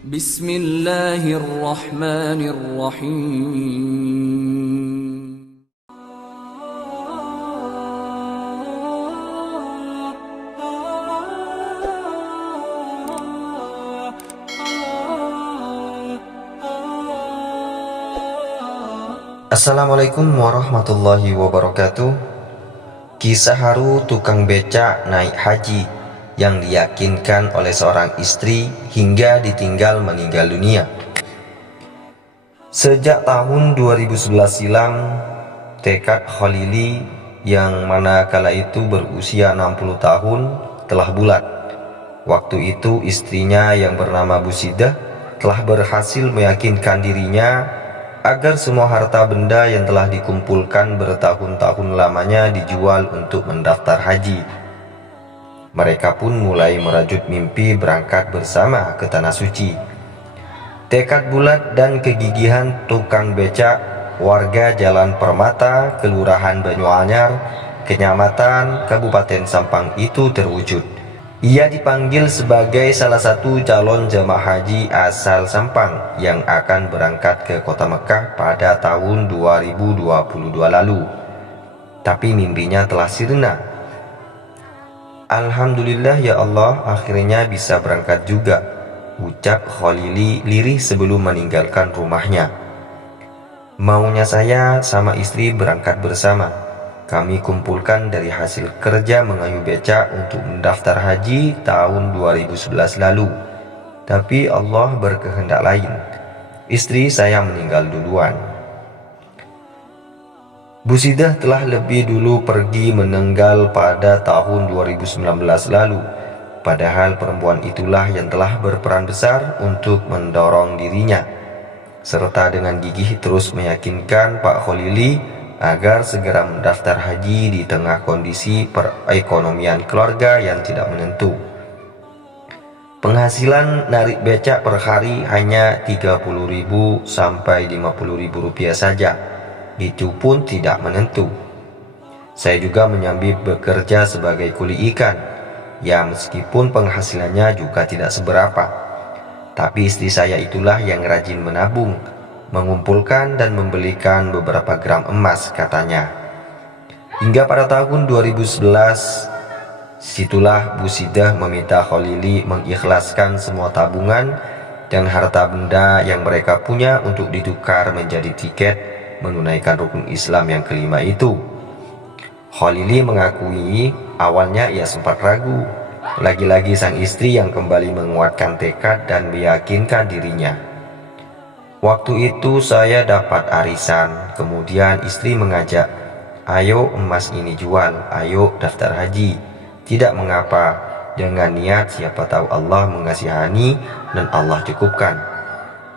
Bismillahirrahmanirrahim. Assalamualaikum warahmatullahi wabarakatuh. Kisah haru tukang becak naik haji yang diyakinkan oleh seorang istri hingga ditinggal meninggal dunia. Sejak tahun 2011 silam, tekad Khalili yang mana kala itu berusia 60 tahun telah bulat. Waktu itu istrinya yang bernama Busidah telah berhasil meyakinkan dirinya agar semua harta benda yang telah dikumpulkan bertahun-tahun lamanya dijual untuk mendaftar haji. Mereka pun mulai merajut mimpi berangkat bersama ke Tanah Suci. Tekad bulat dan kegigihan tukang becak warga Jalan Permata, Kelurahan Banyuanyar, Kecamatan Kabupaten Sampang itu terwujud. Ia dipanggil sebagai salah satu calon jemaah haji asal Sampang yang akan berangkat ke kota Mekah pada tahun 2022 lalu. Tapi mimpinya telah sirna. Alhamdulillah ya Allah, akhirnya bisa berangkat juga, ucap Khalili lirih sebelum meninggalkan rumahnya. Maunya saya sama istri berangkat bersama. Kami kumpulkan dari hasil kerja mengayuh becak untuk mendaftar haji tahun 2011 lalu. Tapi Allah berkehendak lain. Istri saya meninggal duluan. Busidah telah lebih dulu pergi meninggal pada tahun 2019 lalu. Padahal perempuan itulah yang telah berperan besar untuk mendorong dirinya, serta dengan gigih terus meyakinkan Pak Khalili agar segera mendaftar haji di tengah kondisi perekonomian keluarga yang tidak menentu. Penghasilan narik becak per hari hanya 30.000 sampai 50.000 rupiah saja. Itu pun tidak menentu. Saya juga menyambi bekerja sebagai kuli ikan. Ya, meskipun penghasilannya juga tidak seberapa, tapi istri saya itulah yang rajin menabung, mengumpulkan dan membelikan beberapa gram emas katanya. Hingga pada tahun 2011, situlah Busidah meminta Khalili mengikhlaskan semua tabungan dan harta benda yang mereka punya untuk ditukar menjadi tiket menunaikan rukun Islam yang kelima itu. Khalili mengakui awalnya ia sempat ragu. Lagi-lagi sang istri yang kembali menguatkan tekad dan meyakinkan dirinya. Waktu itu saya dapat arisan, kemudian istri mengajak, ayo emas ini jual, ayo daftar haji. Tidak mengapa, dengan niat siapa tahu Allah mengasihani dan Allah cukupkan,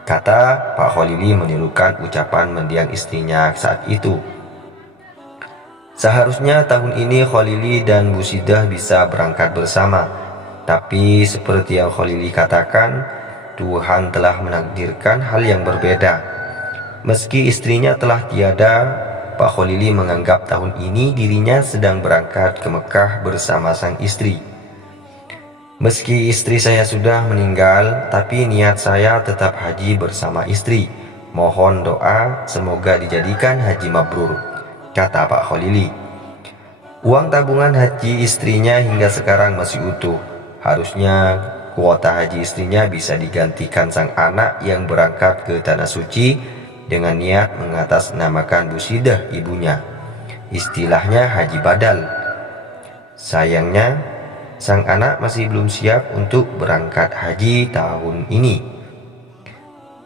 kata Pak Khalili menirukan ucapan mendiang istrinya saat itu. Seharusnya tahun ini Khalili dan Busidah bisa berangkat bersama, tapi seperti yang Khalili katakan, Tuhan telah menakdirkan hal yang berbeda. Meski istrinya telah tiada, Pak Khalili menganggap tahun ini dirinya sedang berangkat ke Mekah bersama sang istri. Meski istri saya sudah meninggal, tapi niat saya tetap haji bersama istri. Mohon doa semoga dijadikan haji mabrur, kata Pak Khalili. Uang tabungan haji istrinya hingga sekarang masih utuh. Harusnya kuota haji istrinya bisa digantikan sang anak yang berangkat ke Tanah Suci dengan niat mengatasnamakan Busidah ibunya. Istilahnya haji badal. Sayangnya sang anak masih belum siap untuk berangkat haji tahun ini.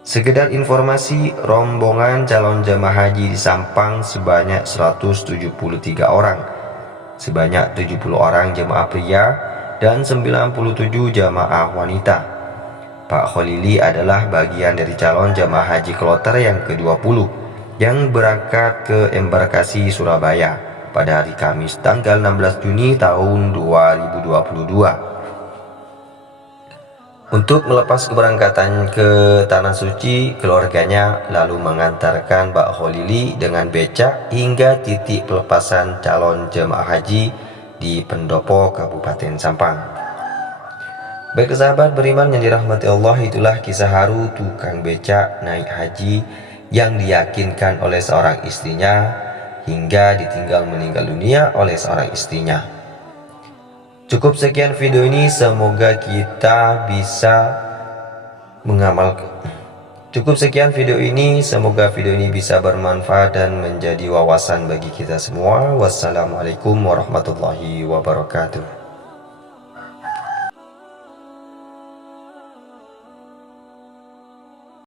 Sekedar informasi, rombongan calon jemaah haji di Sampang sebanyak 173 orang. Sebanyak 70 orang jemaah pria dan 97 jemaah wanita. Pak Khalili adalah bagian dari calon jemaah haji kloter yang ke-20 yang berangkat ke embarkasi Surabaya pada hari Kamis tanggal 16 Juni tahun 2022. Untuk melepas keberangkatan ke Tanah Suci, keluarganya lalu mengantarkan Pak Khalili dengan becak hingga titik pelepasan calon jemaah haji di Pendopo, Kabupaten Sampang. Baik sahabat beriman yang dirahmati Allah, itulah kisah haru tukang becak naik haji yang diyakinkan oleh seorang istrinya hingga ditinggal meninggal dunia oleh seorang istrinya. Cukup sekian video ini, semoga kita bisa mengamalkan. Cukup sekian video ini, semoga video ini bisa bermanfaat dan menjadi wawasan bagi kita semua. Wassalamualaikum warahmatullahi wabarakatuh.